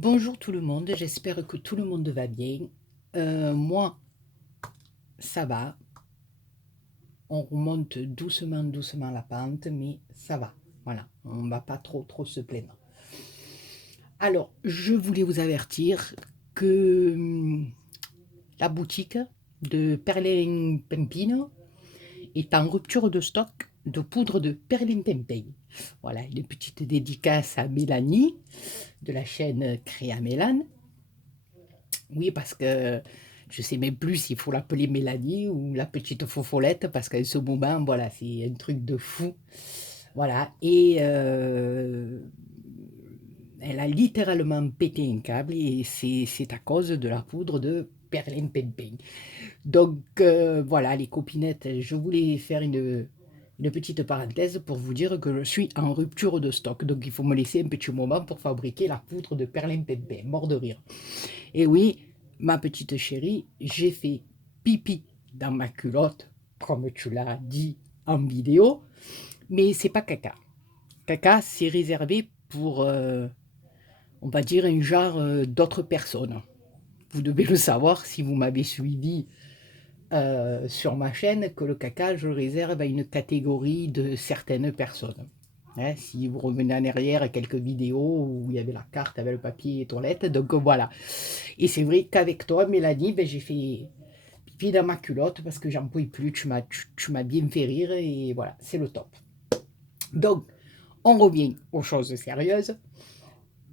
Bonjour tout le monde, j'espère que tout le monde va bien. Moi, ça va. On remonte doucement, doucement la pente, mais ça va. Voilà, on ne va pas trop se plaindre. Alors, je voulais vous avertir que la boutique de Perlimpinpino est en rupture de stock de poudre de perlimpinpin. Voilà, une petite dédicace à Mélanie de la chaîne Créa Mélane. Oui, parce que je sais même plus s'il faut l'appeler Mélanie ou la petite fofolette, parce qu'en ce moment, voilà, c'est un truc de fou. Voilà, et elle a littéralement pété un câble et c'est à cause de la poudre de perlimpinpin. Donc voilà, les copinettes, je voulais faire une petite parenthèse pour vous dire que je suis en rupture de stock. Donc il faut me laisser un petit moment pour fabriquer la poudre de perlimpinpin. Mort de rire. Et oui, ma petite chérie, j'ai fait pipi dans ma culotte, comme tu l'as dit en vidéo, mais c'est pas caca. Caca, c'est réservé pour, on va dire, un genre d'autres personnes. Vous devez le savoir si vous m'avez suivi sur ma chaîne, que le caca, je le réserve à une catégorie de certaines personnes. Hein, si vous revenez en arrière, quelques vidéos où il y avait la carte avec le papier toilette, donc voilà. Et c'est vrai qu'avec toi, Mélanie, ben, j'ai fait pipi dans ma culotte parce que j'en pouvais plus, tu m'as bien fait rire et voilà, c'est le top. Donc, on revient aux choses sérieuses.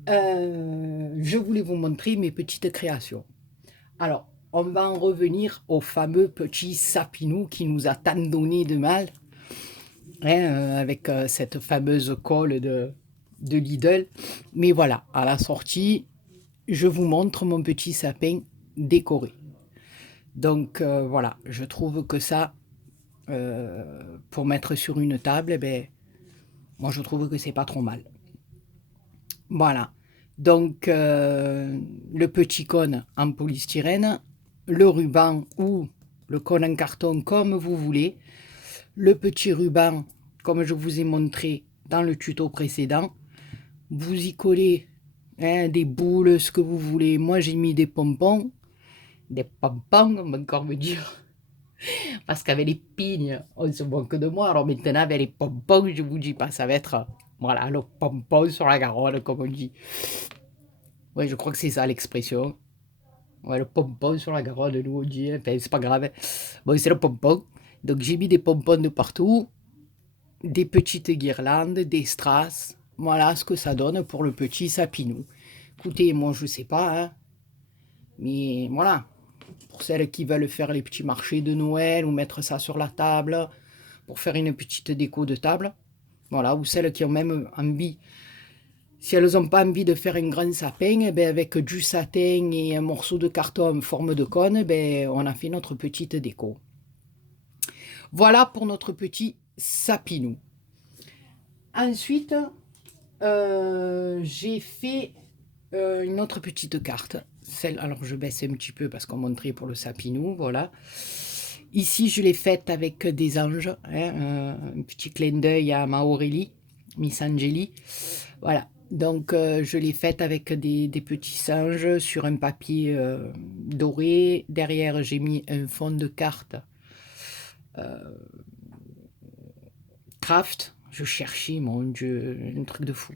Je voulais vous montrer mes petites créations. Alors, on va en revenir au fameux petit sapinou qui nous a tant donné de mal, hein, avec cette fameuse colle de Lidl. Mais voilà, à la sortie, je vous montre mon petit sapin décoré. Donc voilà, je trouve que ça, pour mettre sur une table, eh ben, moi je trouve que c'est pas trop mal. Voilà. Donc le petit cône en polystyrène, le ruban ou le cône en carton comme vous voulez, le petit ruban comme je vous ai montré dans le tuto précédent, vous y collez hein, des boules, ce que vous voulez. Moi j'ai mis des pompons, on va encore me dire, parce qu'avec les pignes, on se moque de moi. Alors maintenant, avec les pompons, je vous dis pas, ça va être voilà, le pompon sur la Garonne, comme on dit. Ouais, je crois que c'est ça l'expression. Ouais, le pompon sur la Garonne, nous on dit. Enfin, c'est pas grave. Bon, c'est le pompon. Donc j'ai mis des pompons de partout, des petites guirlandes, des strass. Voilà ce que ça donne pour le petit sapinou. Écoutez, moi je sais pas, hein, mais voilà, pour celles qui veulent faire les petits marchés de Noël ou mettre ça sur la table, pour faire une petite déco de table. Voilà, ou celles qui ont même envie, si elles n'ont pas envie de faire un grand sapin, eh ben avec du satin et un morceau de carton en forme de cône, eh ben on a fait notre petite déco. Voilà pour notre petit sapinou. Ensuite, j'ai fait une autre petite carte. Celle, alors je baisse un petit peu parce qu'on montrait pour le sapinou, voilà. Ici, je l'ai faite avec des anges, hein, un petit clin d'œil à ma Aurélie, Miss Angélie. Voilà, donc je l'ai faite avec des petits singes sur un papier doré. Derrière, j'ai mis un fond de carte craft. Je cherchais, mon Dieu, un truc de fou.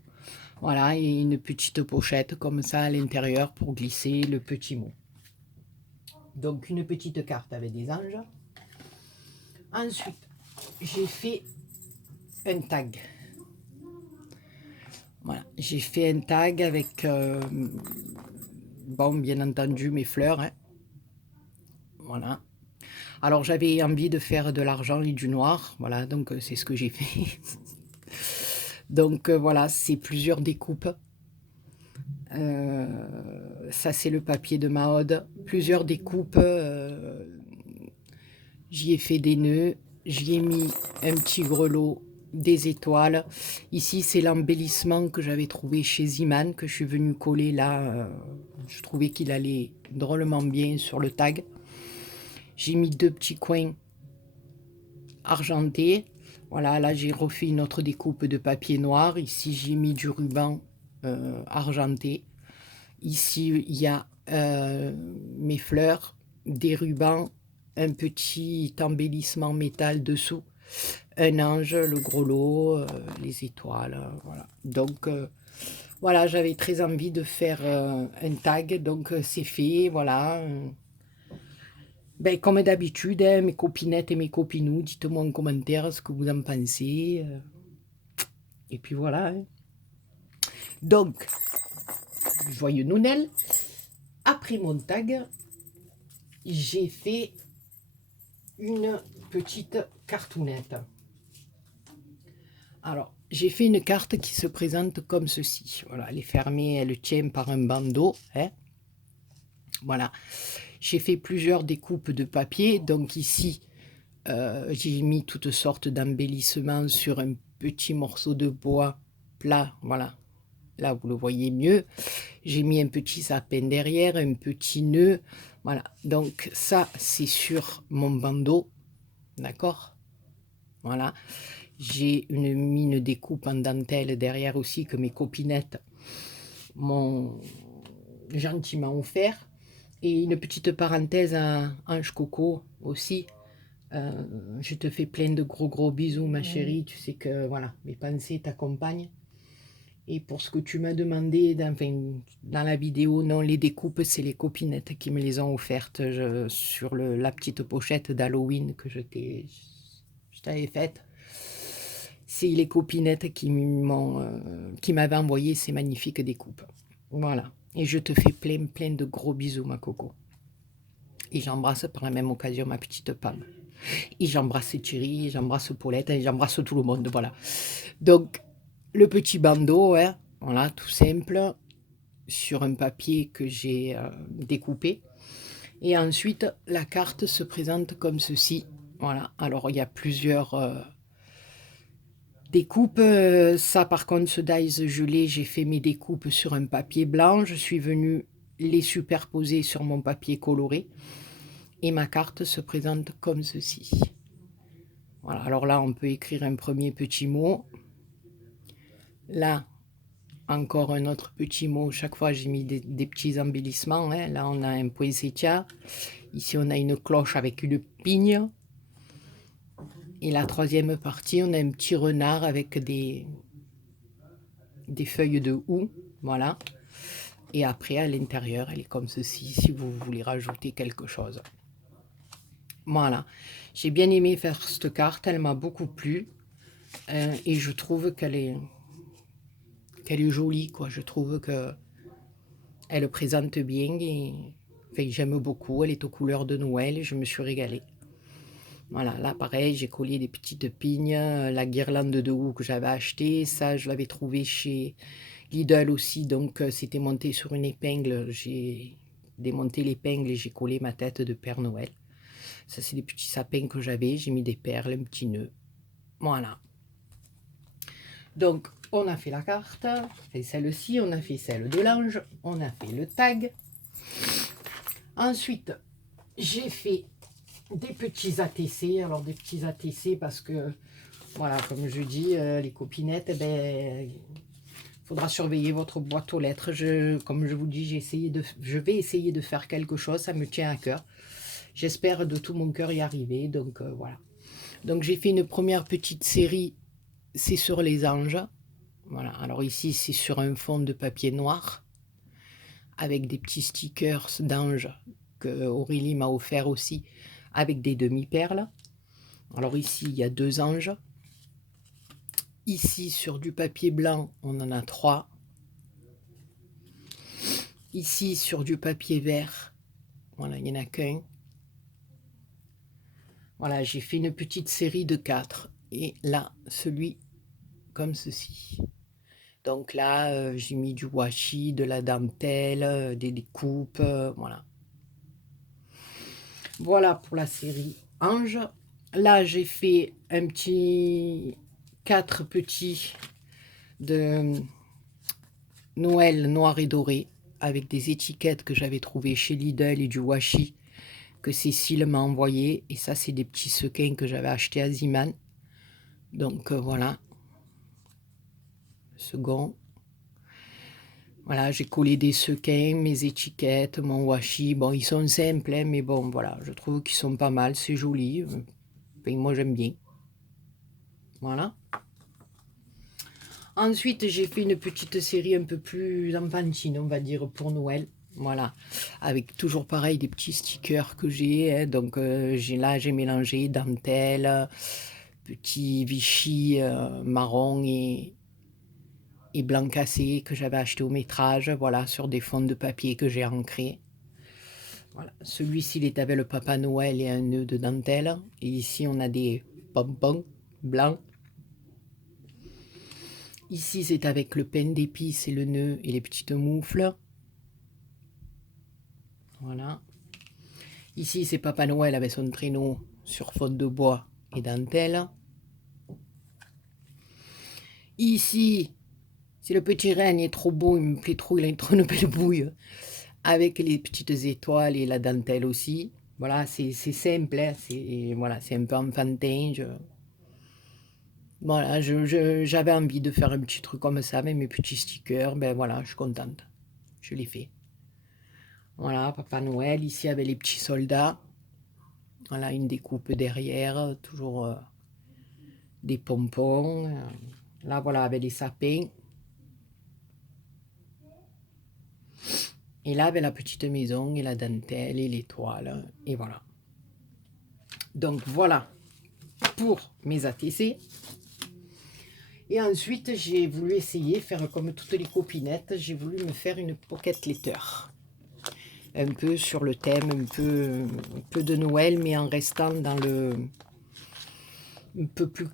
Voilà, et une petite pochette comme ça à l'intérieur pour glisser le petit mot. Donc une petite carte avec des anges. Ensuite, j'ai fait un tag. Voilà, j'ai fait un tag avec, bon, bien entendu, mes fleurs. Hein. Voilà. Alors j'avais envie de faire de l'argent et du noir. Voilà, donc c'est ce que j'ai fait. Donc voilà, c'est plusieurs découpes. Ça c'est le papier de Mahode. Plusieurs découpes. J'y ai fait des nœuds. J'y ai mis un petit grelot, des étoiles. Ici c'est l'embellissement que j'avais trouvé chez Ziman, que je suis venue coller là. Je trouvais qu'il allait drôlement bien sur le tag. J'ai mis deux petits coins argentés. Voilà, là j'ai refait une autre découpe de papier noir. Ici j'ai mis du ruban argenté. Ici, il y a mes fleurs, des rubans, un petit embellissement métal dessous, un ange, le gros lot, les étoiles, voilà. Donc, voilà, j'avais très envie de faire un tag, donc c'est fait, voilà. Ben, comme d'habitude, hein, mes copinettes et mes copinous, dites-moi en commentaire ce que vous en pensez. Et puis voilà, hein. Donc, joyeux Noël. Après mon tag, j'ai fait une petite cartoonette. Alors, j'ai fait une carte qui se présente comme ceci. Voilà, elle est fermée, elle tient par un bandeau, hein. Voilà. J'ai fait plusieurs découpes de papier. Donc ici, j'ai mis toutes sortes d'embellissements sur un petit morceau de bois plat. Voilà. Là, vous le voyez mieux. J'ai mis un petit sapin derrière, un petit nœud. Voilà. Donc ça, c'est sur mon bandeau. D'accord? Voilà. J'ai mis une découpe en dentelle derrière aussi que mes copinettes m'ont gentiment offert. Et une petite parenthèse à Ange Coco aussi. Je te fais plein de gros bisous, ma chérie. Tu sais que voilà, mes pensées t'accompagnent. Et pour ce que tu m'as demandé dans la vidéo, non, les découpes, c'est les copinettes qui me les ont offertes sur la petite pochette d'Halloween que je t'avais faite. C'est les copinettes qui m'avaient envoyé ces magnifiques découpes. Voilà. Et je te fais plein de gros bisous, ma coco. Et j'embrasse par la même occasion ma petite Pam. Et j'embrasse Thierry, j'embrasse Paulette, et j'embrasse tout le monde, voilà. Donc, le petit bandeau, hein, voilà, tout simple, sur un papier que j'ai découpé. Et ensuite, la carte se présente comme ceci. Voilà, alors il y a plusieurs découpes. Ça, par contre, ce dies gelé, j'ai fait mes découpes sur un papier blanc. Je suis venue les superposer sur mon papier coloré. Et ma carte se présente comme ceci. Voilà, alors là, on peut écrire un premier petit mot. Là, encore un autre petit mot. Chaque fois, j'ai mis des petits embellissements, hein. Là, on a un poinsettia. Ici, on a une cloche avec une pigne. Et la troisième partie, on a un petit renard avec des feuilles de houx. Voilà. Et après, à l'intérieur, elle est comme ceci, si vous voulez rajouter quelque chose. Voilà. J'ai bien aimé faire cette carte. Elle m'a beaucoup plu. Et je trouve qu'elle est jolie, quoi. Je trouve que elle présente bien et enfin, j'aime beaucoup. Elle est aux couleurs de Noël et je me suis régalée. Voilà, là pareil, j'ai collé des petites pignes, la guirlande de houx que j'avais achetée, ça je l'avais trouvé chez Lidl aussi, donc c'était monté sur une épingle, j'ai démonté l'épingle et j'ai collé ma tête de Père Noël. Ça c'est des petits sapins que j'avais, j'ai mis des perles, un petit nœud. Voilà. Donc on a fait la carte, et celle-ci, on a fait celle de l'ange, on a fait le tag. Ensuite, j'ai fait des petits ATC. Alors des petits ATC parce que, voilà, comme je dis, les copinettes, eh ben, faudra surveiller votre boîte aux lettres. Comme je vous dis, je vais essayer de faire quelque chose, ça me tient à cœur. J'espère de tout mon cœur y arriver, donc voilà. Donc j'ai fait une première petite série, c'est sur les anges. Voilà, alors ici c'est sur un fond de papier noir, avec des petits stickers d'anges que Aurélie m'a offert aussi, avec des demi-perles. Alors ici, il y a 2 anges. Ici, sur du papier blanc, on en a 3. Ici, sur du papier vert, voilà, il n'y en a qu'un. Voilà, j'ai fait une petite série de 4. Et là, celui comme ceci. Donc là, j'ai mis du washi, de la dentelle, des découpes, voilà. Voilà pour la série Ange. Là, j'ai fait un petit 4 petits de Noël noir et doré avec des étiquettes que j'avais trouvées chez Lidl et du washi que Cécile m'a envoyé. Et ça, c'est des petits sequins que j'avais achetés à Ziman. Donc voilà. Second. Voilà, j'ai collé des sequins, mes étiquettes, mon washi. Bon, ils sont simples, hein, mais bon, voilà, je trouve qu'ils sont pas mal, c'est joli. Enfin, moi, j'aime bien. Voilà. Ensuite, j'ai fait une petite série un peu plus enfantine, on va dire, pour Noël. Voilà, avec toujours pareil des petits stickers que j'ai. Hein. Donc j'ai mélangé dentelle, petit Vichy marron et blanc cassé que j'avais acheté au métrage. Voilà, sur des fonds de papier que j'ai ancrés. Voilà. Celui-ci, il est avec le Papa Noël et un nœud de dentelle. Et ici, on a des pompons blancs. Ici, c'est avec le pain d'épices et le nœud et les petites moufles. Voilà. Ici, c'est Papa Noël avec son traîneau sur fond de bois et dentelle. Ici, c'est le petit renne, il est trop beau, il me plaît trop, il a trop une belle bouille. Avec les petites étoiles et la dentelle aussi. Voilà, c'est simple, hein, voilà, c'est un peu enfantin. Voilà, j'avais envie de faire un petit truc comme ça avec mes petits stickers. Ben voilà, je suis contente. Je l'ai fait. Voilà, Papa Noël, ici avec les petits soldats. Voilà, une découpe derrière, toujours des pompons. Là, voilà, avec les sapins. Et là, avec la petite maison et la dentelle et l'étoile. Et voilà. Donc, voilà pour mes ATC. Et ensuite, j'ai voulu essayer, faire comme toutes les copinettes, j'ai voulu me faire une pocket letter. Un peu sur le thème, un peu de Noël, mais en restant dans le... un peu plus...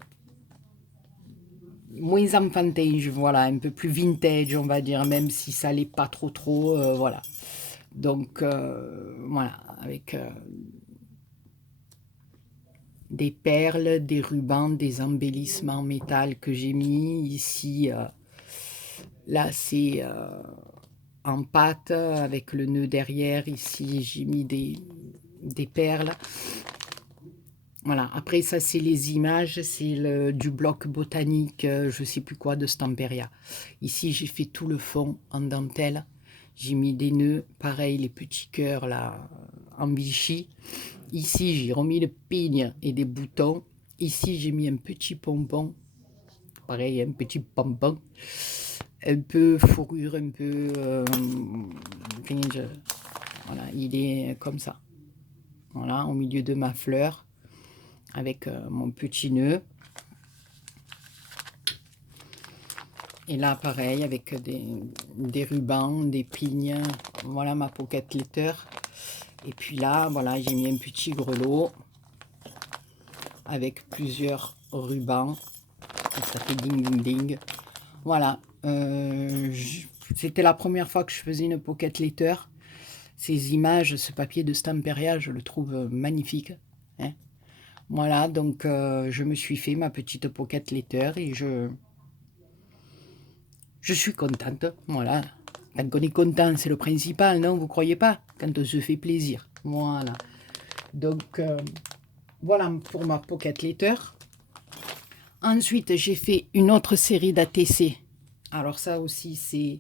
moins enfantin, voilà, un peu plus vintage, on va dire, même si ça l'est pas trop, voilà. Donc, voilà, avec des perles, des rubans, des embellissements en métal que j'ai mis. Ici, là, c'est en pâte avec le nœud derrière. Ici, j'ai mis des perles. Voilà, après ça c'est les images, c'est du bloc botanique, je sais plus quoi, de Stamperia. Ici j'ai fait tout le fond en dentelle, j'ai mis des nœuds, pareil les petits cœurs là en Vichy. Ici j'ai remis le pigne et des boutons. Ici j'ai mis un petit pompon, pareil un petit pompon, un peu fourrure, un peu... voilà, il est comme ça. Voilà, au milieu de ma fleur. Avec mon petit nœud. Et là, pareil, avec des rubans, des pignes. Voilà ma pocket letter. Et puis là, voilà, j'ai mis un petit grelot avec plusieurs rubans. Et ça fait ding, ding, ding. Voilà. C'était la première fois que je faisais une pocket letter. Ces images, ce papier de Stamperia, je le trouve magnifique. Hein. Voilà, donc je me suis fait ma petite pocket letter et je suis contente. Voilà. Quand on est content, c'est le principal, non? Vous croyez pas? Quand on se fait plaisir. Voilà. Donc, voilà pour ma pocket letter. Ensuite, j'ai fait une autre série d'ATC. Alors ça aussi, c'est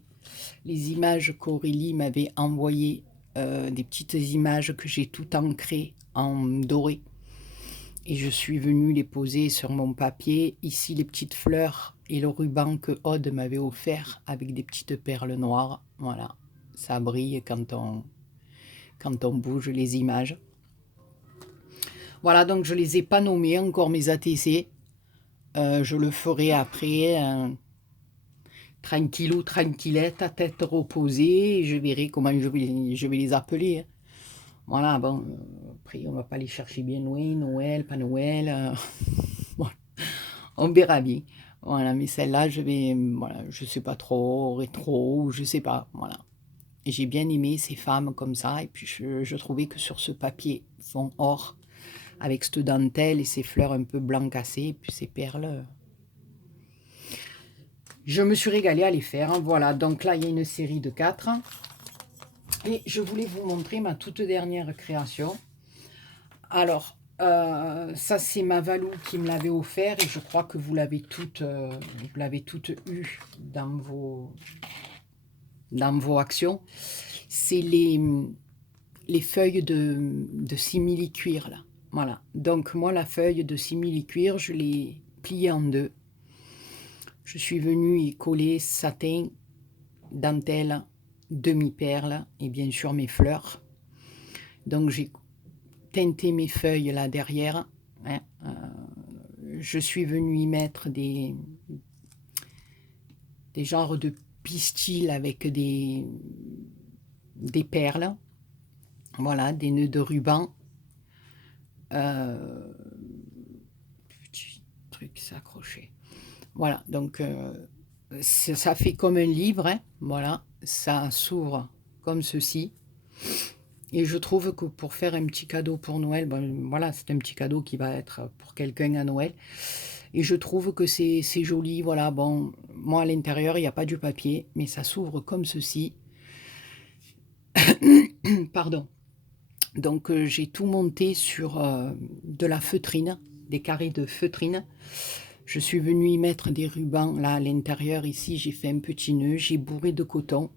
les images qu'Aurélie m'avait envoyées, des petites images que j'ai tout ancrées en doré. Et je suis venue les poser sur mon papier. Ici, les petites fleurs et le ruban que Aude m'avait offert avec des petites perles noires. Voilà, ça brille quand on bouge les images. Voilà, donc je ne les ai pas nommés encore mes ATC. Je le ferai après, tranquillou, tranquillette, à tête reposée. Et je verrai comment je vais les appeler. Hein. Voilà, bon, après on va pas les chercher bien loin, Noël, pas Noël, bon, on verra bien. Voilà, mais celle-là, voilà, je sais pas trop, rétro, je sais pas, voilà. Et j'ai bien aimé ces femmes comme ça, et puis je trouvais que sur ce papier fond or, avec cette dentelle et ces fleurs un peu blanc cassé, et puis ces perles, je me suis régalée à les faire, hein. Voilà, donc là, il y a une série de 4. Et je voulais vous montrer ma toute dernière création. Alors, ça c'est ma Valou qui me l'avait offert et je crois que vous l'avez toutes eu dans dans vos actions, c'est les feuilles de simili-cuir, là. Voilà. Donc, moi, la feuille de simili-cuir, je l'ai pliée en deux. Je suis venue y coller satin, dentelle, demi-perle et bien sûr mes fleurs. Donc, j'ai teinté mes feuilles là derrière. Hein. Je suis venue y mettre des genres de pistils avec des perles. Voilà, des nœuds de ruban. Petit truc s'accrocher. Voilà, donc ça fait comme un livre. Hein. Voilà, ça s'ouvre comme ceci. Et je trouve que pour faire un petit cadeau pour Noël, bon, voilà, c'est un petit cadeau qui va être pour quelqu'un à Noël. Et je trouve que c'est joli. Voilà, bon, moi à l'intérieur, il n'y a pas du papier, mais ça s'ouvre comme ceci. Pardon. Donc j'ai tout monté sur de la feutrine, des carrés de feutrine. Je suis venue y mettre des rubans là à l'intérieur. Ici, j'ai fait un petit nœud, j'ai bourré de coton.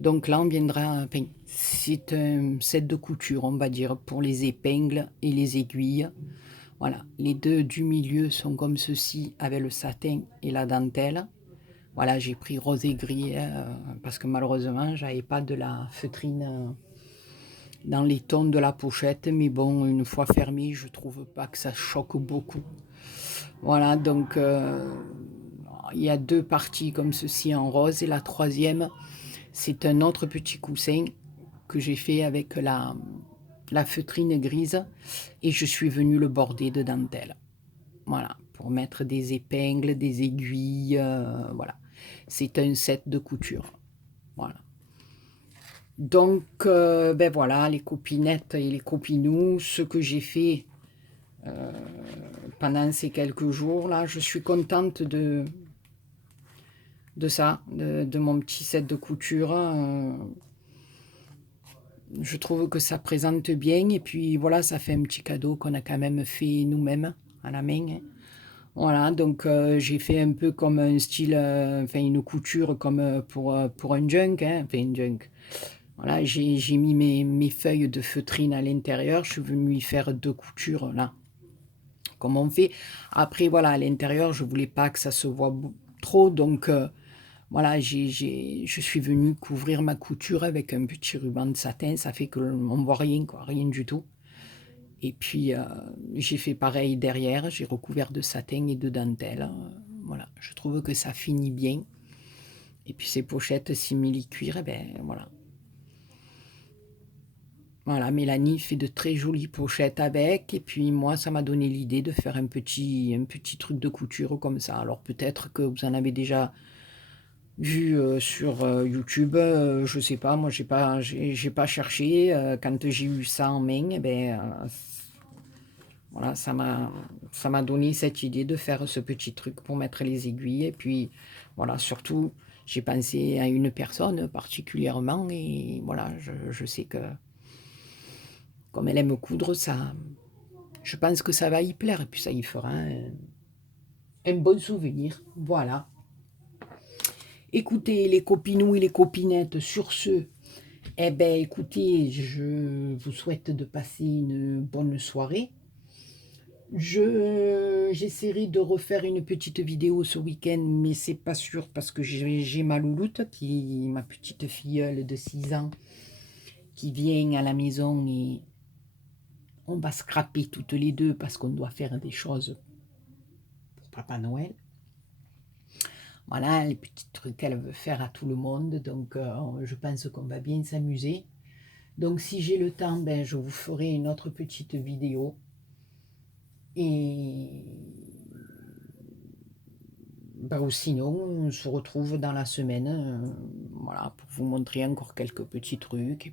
Donc là, on viendra. Enfin, c'est un set de couture, on va dire, pour les épingles et les aiguilles. Voilà, les deux du milieu sont comme ceci avec le satin et la dentelle. Voilà, j'ai pris rose et gris parce que malheureusement, j'avais pas de la feutrine dans les tons de la pochette. Mais bon, une fois fermé, je trouve pas que ça choque beaucoup. Voilà, donc il y a deux parties comme ceci en rose et la troisième, c'est un autre petit coussin que j'ai fait avec la feutrine grise et je suis venue le border de dentelle. Voilà, pour mettre des épingles, des aiguilles, voilà. C'est un set de couture. Voilà. Donc, ben voilà, les copinettes et les copinous, ce que j'ai fait pendant ces quelques jours là, je suis contente de ça, de mon petit set de couture. Je trouve que ça présente bien et puis voilà, ça fait un petit cadeau qu'on a quand même fait nous-mêmes à la main. Hein. Voilà, donc j'ai fait un peu comme un style, enfin une couture comme pour un junk, hein, enfin une junk. Voilà, j'ai mis mes feuilles de feutrine à l'intérieur, je suis venue y faire deux coutures là, comme on fait. Après, voilà, à l'intérieur, je voulais pas que ça se voit trop, donc voilà, je suis venue couvrir ma couture avec un petit ruban de satin, ça fait qu'on ne voit rien, quoi, rien du tout. Et puis, j'ai fait pareil derrière, j'ai recouvert de satin et de dentelle. Voilà, je trouve que ça finit bien. Et puis ces pochettes simili-cuir, eh ben voilà. Voilà, Mélanie fait de très jolies pochettes avec. Et puis moi, ça m'a donné l'idée de faire un petit truc de couture comme ça. Alors peut-être que vous en avez déjà vu sur YouTube, je sais pas, moi j'ai pas cherché. Quand j'ai eu ça en main, eh ben, voilà, ça m'a donné cette idée de faire ce petit truc pour mettre les aiguilles. Et puis voilà, surtout, j'ai pensé à une personne particulièrement. Et voilà, je sais que comme elle aime coudre, ça, je pense que ça va y plaire. Et puis ça y fera un bon souvenir. Voilà. Écoutez, les copinous et les copinettes, sur ce, eh ben, écoutez, je vous souhaite de passer une bonne soirée. J'essaierai de refaire une petite vidéo ce week-end, mais c'est pas sûr parce que j'ai ma louloute, ma petite filleule de 6 ans, qui vient à la maison et on va scraper toutes les deux parce qu'on doit faire des choses pour Papa Noël. Voilà, les petits trucs qu'elle veut faire à tout le monde, donc je pense qu'on va bien s'amuser. Donc si j'ai le temps, ben, je vous ferai une autre petite vidéo. Et ben, ou sinon, on se retrouve dans la semaine, voilà, pour vous montrer encore quelques petits trucs.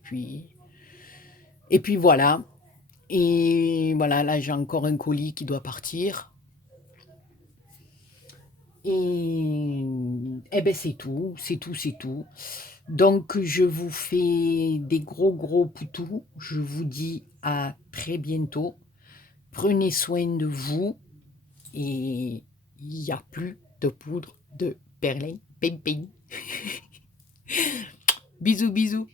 Et puis voilà. Et voilà, là j'ai encore un colis qui doit partir. Et ben c'est tout, c'est tout, c'est tout. Donc je vous fais des gros gros poutous. Je vous dis à très bientôt. Prenez soin de vous. Et il n'y a plus de poudre de Berlin. Ping ping. Bisous, bisous.